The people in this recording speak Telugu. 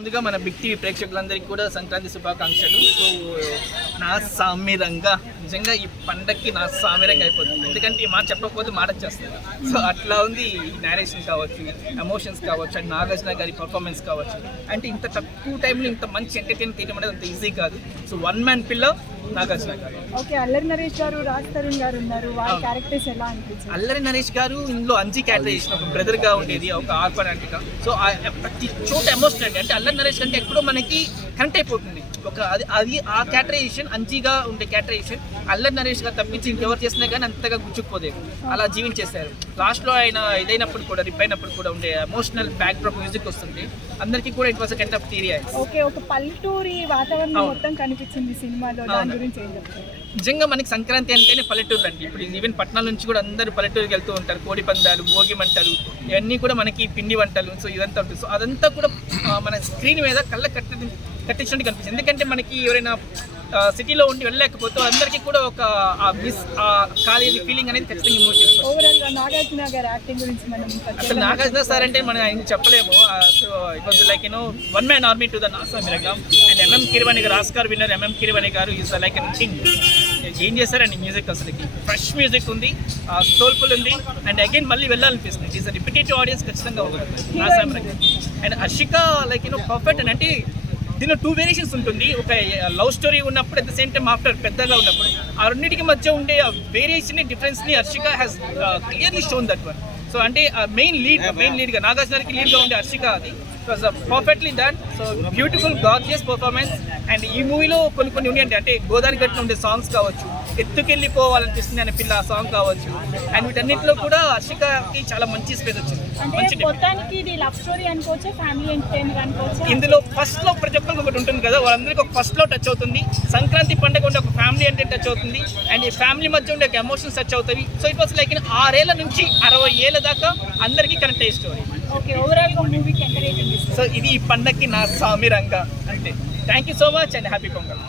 ముందుగా మన బిగ్ టీవీ ప్రేక్షకులందరికీ కూడా సంక్రాంతి శుభాకాంక్షలు. సో నా సామిరంగా నిజంగా ఈ పండక్కి నా సామిరంగా అయిపోతుంది. ఎందుకంటే ఈ మాట చెప్పకపోతే మాట వచ్చేస్తుంది. సో అట్లా ఉంది ఈ నేరేషన్ కావచ్చు, ఎమోషన్స్ కావచ్చు, అండ్ నాగార్జున గారి పర్ఫార్మెన్స్ కావచ్చు. అంటే ఇంత తక్కువ టైంలో ఇంత మంచి ఎంటర్టైన్ తీయడం అనేది అంత ఈజీ కాదు. సో వన్ మ్యాన్ పిల్ల నాగార్జున గారు. ఓకే, అల్లరి నరేష్ గారు, రాజ్ తరుణ్ గారు ఉన్నారు. వాళ్ళ క్యారెక్టర్స్ ఎలా అనిపించారు? అల్లరి నరేష్ గారు ఇందులో అంజీ క్యారెక్టర్ చేసిన ఒక బ్రదర్ గా ఉండేది, ఒక ఆర్ఫనాంట్గా. సో ప్రతి చోట ఎమోషనల్ అంటే అల్లరి నరేష్ కంటే ఎక్కడో మనకి కనెక్ట్ అయిపోతుంది. ఒక అది ఆ క్యారెక్టరైజేషన్, అంజీగా ఉండే క్యారెక్టరైజేషన్ అల్లరి నరేష్ గారు తప్పించి ఇంకెవరు చేసినా కానీ అంతగా గుచ్చుకుపోలేదు. అలా జీవించేశారు. లాస్ట్లో ఆయన ఇదైనప్పుడు కూడా, రిప్ అయినప్పుడు కూడా ఉండే ఎమోషనల్ బ్యాక్ డ్రాప్ మ్యూజిక్ వస్తుంది. అందరికీ కూడా it was kind of theory. Okay, ఒక పల్లెటూరి వాతావరణం మొత్తం కనిపించింది సినిమాలో. దాని గురించి ఏం చెప్తారు? నిజంగా మనకి సంక్రాంతి అంటేనే పల్లెటూరు అండి. ఇప్పుడు ఈవెన్ పట్టణాల నుంచి కూడా అందరూ పల్లెటూరుకి వెళ్తూ ఉంటారు. కోడి పందాలు, భోగి మంటలు, ఇవన్నీ కూడా మనకి పిండి వంటలు. సో ఇదంతా ఉంటుంది. సో అదంతా కూడా మన స్క్రీన్ మీద కళ్ళ కట్టించినట్టు కనిపిస్తుంది. ఎందుకంటే మనకి ఎవరైనా సిటీలో ఉండి వెళ్ళలేకపోతే అందరికీ కూడా ఒక మిస్ కాలేజీ ఫీలింగ్ అనేది ఖచ్చితంగా ఇమోట్ చేస్తుంది. ఓవరాల్ గా నాగార్జున గారి యాక్టింగ్ గురించి మనం అసలు నాగార్జున సార్ అంటే మనం ఆయన చెప్పలేము. So it was like one man army to the నాసా మిరగం. అండ్ ఎంఎం కీరవాణి గారు, ఆస్కార్ విన్నర్ ఎంఎం కీరవాణి గారు ఈజ్ లైక్ అన్ కింగ్. ఏం చేశారండి మ్యూజిక్, అసలుకి ఫ్రెష్ మ్యూజిక్ ఉంది, సోల్ఫుల్ ఉంది. అండ్ అగైన్ మళ్ళీ వెళ్ళాలనిపిస్తుంది. ఇట్ ఈస్ రిపిటేటివ్ ఆడియన్స్ ఖచ్చితంగా ఉంటుంది నాసా మిరగం. And Harshika like perfect. అంటే దీనిలో 2 వేరియేషన్స్ ఉంటుంది. ఒక లవ్ స్టోరీ ఉన్నప్పుడు, at the same time after పెద్దగా ఉన్నప్పుడు, ఆ రెండింటికి మధ్య ఉండే వేరియేషన్ డిఫరెన్స్ని Harshika has clearly shown that one. So అంటే మెయిన్ లీడ్గా నాగార్జునకి లీడ్గా ఉండే హర్షిక అది was perfectly done. So beautiful gorgeous performance. And ఈ మూవీలో కొన్ని ఉన్నాయండి. అంటే గోదావరి గట్టిన ఉండే సాంగ్స్ కావచ్చు, ఎత్తుకెళ్ళిపోవాలనిపిస్తుంది అనే పిల్ల ఆ సాంగ్ కావచ్చు. అండ్ వీటన్నిటిలో కూడా హర్షికకి చాలా మంచి స్పేస్ వచ్చింది. ఇందులో ఫస్ట్ లో ప్రతి ఒక్కరికి ఒకటి ఉంటుంది కదా, వాళ్ళందరికీ ఒక ఫస్ట్ లో టచ్ అవుతుంది. సంక్రాంతి పండుగ ఉండే ఒక ఫ్యామిలీ అంటే టచ్ అవుతుంది. అండ్ ఈ ఫ్యామిలీ మధ్య ఉండే ఎమోషన్స్ టచ్ అవుతాయి. సో ఇట్ వాస్ లైక్ 6 ఏళ్ల నుంచి 60 ఏళ్ళ దాకా అందరికీ కనెక్ట్ అయ్యే స్టోరీ. ఓకే, ఓవరాల్ గా మూవీకి ఎంత రేటింగ్ ఇస్తారు? సో ఇది ఈ పండగకి నా సామిరంగా. అంతే. Thank you so much and happy pongal.